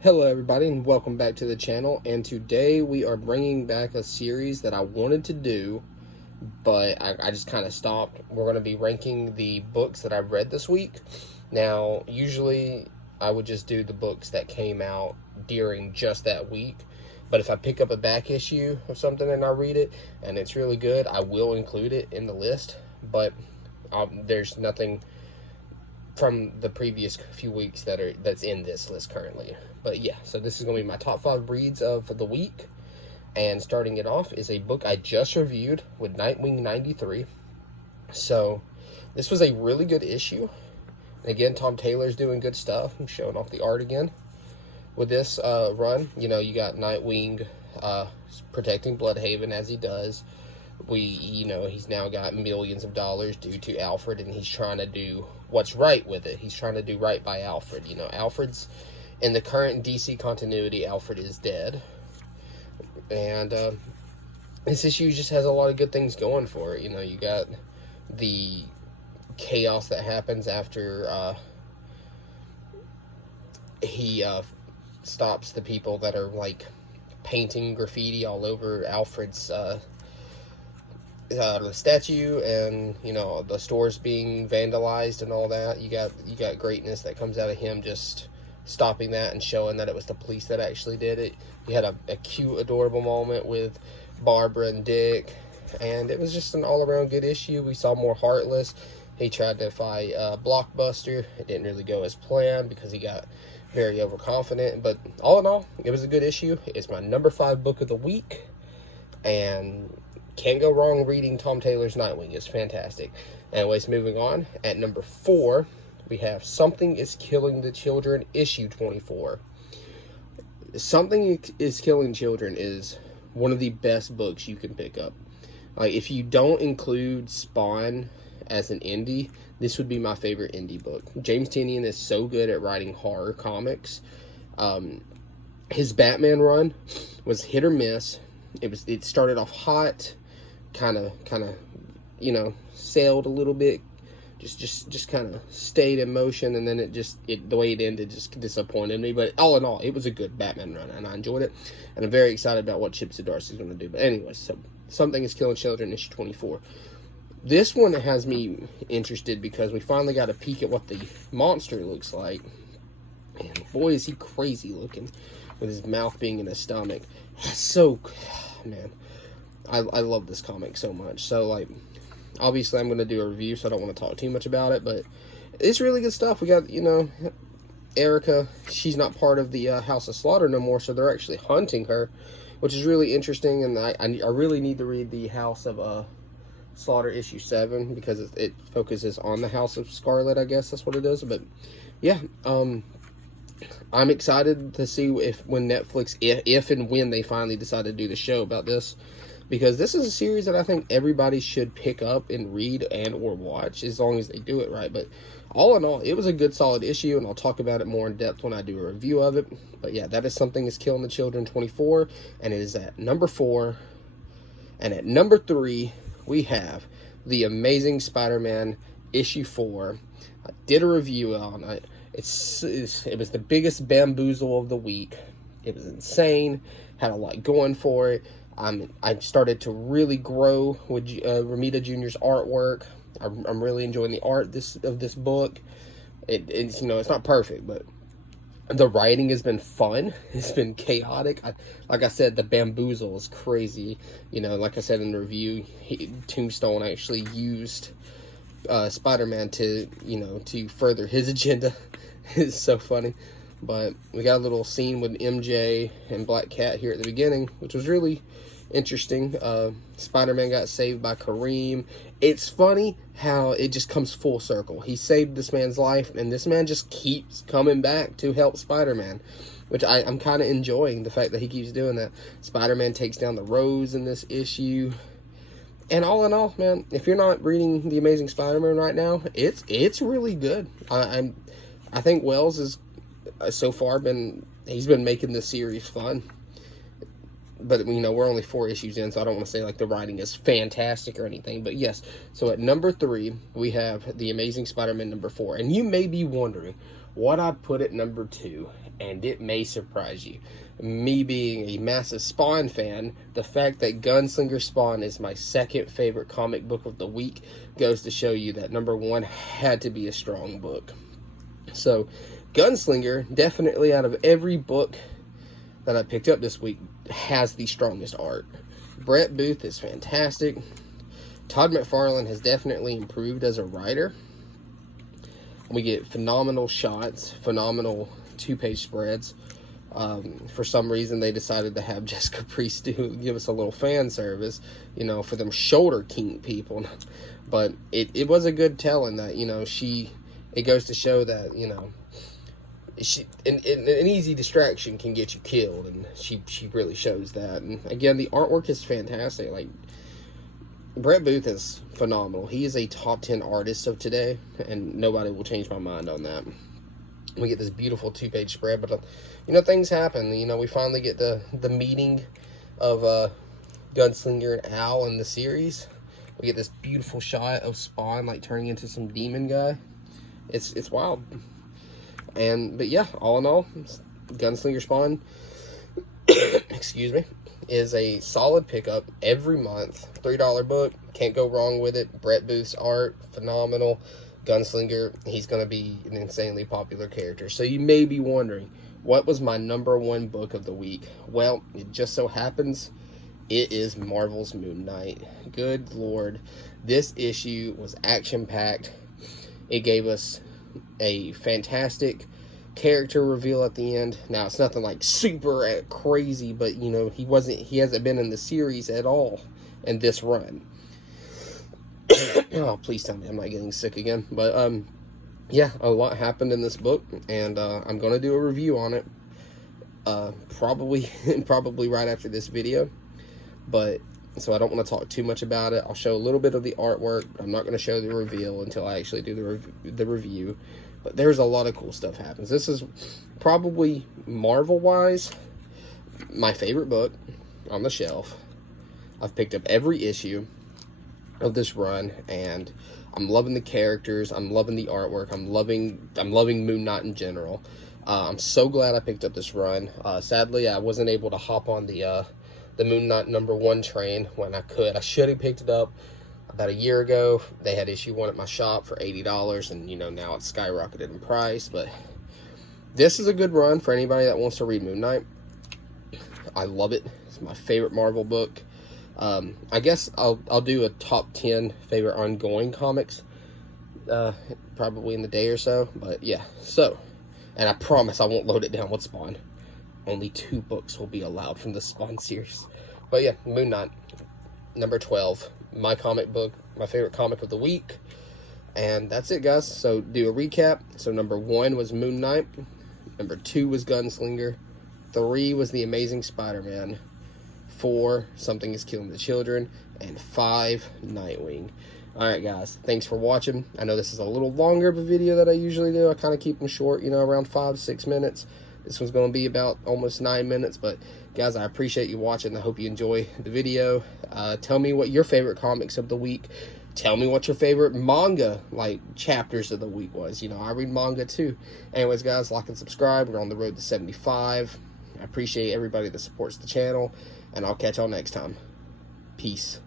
Hello everybody and welcome back to the channel, and today we are bringing back a series that I wanted to do but I just kind of stopped. We're going to be ranking the books that I've read this week. Now usually I would just do the books that came out during just that week, but if I pick up a back issue of something and I read it and it's really good, I will include it in the list. But there's nothing from the previous few weeks that's in this list currently. But yeah, so this is going to be my top 5 reads of the week. And starting it off is a book I just reviewed with Nightwing 93. So this was a really good issue. Again, Tom Taylor's doing good stuff. I'm showing off the art again. With this run, you got Nightwing protecting Bloodhaven as he does. He's now got millions of dollars due to Alfred, and he's trying to do what's right with it. He's trying to do right by Alfred. Alfred's in the current DC continuity, Alfred is dead. And this issue just has a lot of good things going for it. You got the chaos that happens after he stops the people that are like painting graffiti all over Alfred's the statue, and the stores being vandalized and all that. You got greatness that comes out of him just stopping that and showing that it was the police that actually did it. You had a cute, adorable moment with Barbara and Dick, and it was just an all-around good issue. We saw more Heartless. He tried to fight Blockbuster. It didn't really go as planned because he got very overconfident, but all in all, it was a good issue. It's my number 5 book of the week, and can't go wrong reading Tom Taylor's Nightwing. It's fantastic. Anyways, moving on. At number 4, we have Something is Killing the Children, issue 24. Something is Killing Children is one of the best books you can pick up. Like, if you don't include Spawn as an indie, this would be my favorite indie book. James Tynion is so good at writing horror comics. His Batman run was hit or miss. It started off hot, kind of sailed a little bit, just kind of stayed in motion, and then the way it ended just disappointed me. But all in all, it was a good Batman run, and I enjoyed it, and I'm very excited about what Chip Zdarsky is going to do. But anyways, so Something is Killing Children, issue 24. This one has me interested because we finally got a peek at what the monster looks like, and boy is he crazy looking, with his mouth being in his stomach. So, man, I love this comic so much. So, like, obviously I'm going to do a review, so I don't want to talk too much about it, but it's really good stuff. We got, Erica, she's not part of the House of Slaughter no more, so they're actually hunting her, which is really interesting, and I really need to read the House of Slaughter issue 7, because it focuses on the House of Scarlet, I guess that's what it is. But yeah, I'm excited to see if when they finally decide to do the show about this, because this is a series that I think everybody should pick up and read and or watch, as long as they do it right. But all in all, it was a good solid issue, and I'll talk about it more in depth when I do a review of it. But yeah, that is Something is Killing the Children 24, and it is at number 4. And at number 3, we have The Amazing Spider-Man issue 4. I did a review on it. It was the biggest bamboozle of the week. It was insane. Had a lot going for it. I started to really grow with Romita Jr.'s artwork. I'm really enjoying the art of this book. It's not perfect, but the writing has been fun. It's been chaotic. Like I said, the bamboozle is crazy. Like I said in the review, Tombstone actually used Spider-Man to further his agenda. It's so funny. But we got a little scene with MJ and Black Cat here at the beginning, which was really interesting. Spider-Man got saved by Kareem. It's funny how it just comes full circle. He saved this man's life, and this man just keeps coming back to help Spider-Man, which I'm kind of enjoying the fact that he keeps doing that. Spider-Man takes down the Rose in this issue. And all in all, man, if you're not reading The Amazing Spider-Man right now, it's really good. I think Wells is so far he's been making this series fun. But we're only 4 issues in, so I don't want to say like the writing is fantastic or anything. But yes, so at number 3 we have The Amazing Spider-Man number 4, and you may be wondering, what I'd put at number 2, and it may surprise you. Me being a massive Spawn fan, the fact that Gunslinger Spawn is my second favorite comic book of the week goes to show you that number 1 had to be a strong book. So, Gunslinger, definitely out of every book that I picked up this week, has the strongest art. Brett Booth is fantastic. Todd McFarlane has definitely improved as a writer. We get phenomenal shots, phenomenal 2-page spreads. For some reason, they decided to have Jessica Priest give us a little fan service, you know, for them shoulder kink people. But it was a good telling that, you know, it goes to show that, you know, an easy distraction can get you killed, and she really shows that. And again, the artwork is fantastic. Like, Brett Booth is phenomenal. He is a top 10 artist of today, and nobody will change my mind on that. We get this beautiful 2-page spread, but you know, things happen. You know, we finally get the meeting of Gunslinger and Al in the series. We get this beautiful shot of Spawn like turning into some demon guy. It's wild. But yeah, all in all, Gunslinger Spawn, excuse me, is a solid pickup every month. $3 book, can't go wrong with it. Brett Booth's art, phenomenal. Gunslinger, he's going to be an insanely popular character. So you may be wondering, what was my number 1 book of the week? Well, it just so happens it is Marvel's Moon Knight. Good Lord, this issue was action-packed. It gave us a fantastic character reveal at the end. Now, it's nothing like super crazy, but you know, he hasn't been in the series at all in this run. Oh, please tell me I'm not getting sick again. But yeah, a lot happened in this book, and I'm gonna do a review on it probably right after this video. But so I don't want to talk too much about it. I'll show a little bit of the artwork. I'm not going to show the reveal until I actually do the review. But there's a lot of cool stuff happens. This is probably, Marvel-wise, my favorite book on the shelf. I've picked up every issue of this run, and I'm loving the characters. I'm loving the artwork. I'm loving Moon Knight in general. I'm so glad I picked up this run. Sadly, I wasn't able to hop on the Moon Knight number 1 train when I could. I should have picked it up about a year ago. They had issue 1 at my shop for $80, and you know, now it's skyrocketed in price. But this is a good run for anybody that wants to read Moon Knight. I love it. It's my favorite Marvel book. I guess I'll do a top 10 favorite ongoing comics probably in the day or so. But yeah, so, and I promise I won't load it down with Spawn. Only 2 books will be allowed from the Spawn series. But yeah, Moon Knight, number 12. My comic book, my favorite comic of the week. And that's it, guys. So, do a recap. So, number 1 was Moon Knight. Number 2 was Gunslinger. 3 was The Amazing Spider-Man. 4, Something is Killing the Children. And 5, Nightwing. Alright, guys. Thanks for watching. I know this is a little longer of a video than I usually do. I kind of keep them short, you know, around 5-6 minutes. This one's going to be about almost 9 minutes, but guys, I appreciate you watching. I hope you enjoy the video. Tell me what your favorite comics of the week. Tell me what your favorite manga, like, chapters of the week was. You know, I read manga too. Anyways, guys, like and subscribe. We're on the road to 75. I appreciate everybody that supports the channel, and I'll catch y'all next time. Peace.